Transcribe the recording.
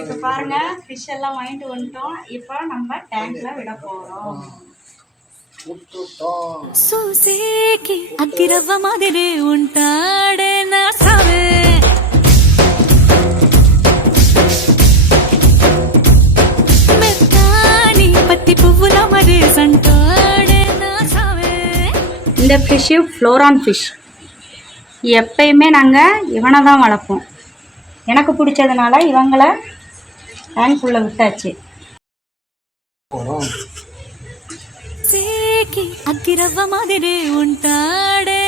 இப்போ பாருங்க ஃபிஷ் எல்லாம் வாங்கிட்டு வந்துட்டோம். இப்போ நம்ம டேங்க்ல விட போறோம். చూసేకి అగ్గిరవ్వ మాదిరి ఉంటాడే నా సావే మెత్తాని పత్తి పువ్వుల మరి సంటాడే నా సావే. இந்த ஃபிஷ்ஷு ஃப்ளோரான் ஃபிஷ். எப்பயுமே நாங்கள் இவனை தான் வளர்ப்போம். எனக்கு பிடிச்சதுனால இவங்களை டேங்க்குள்ளே விட்டாச்சு. సేకి అగ్గిరవ్వ మాదిరి ఉంటాడే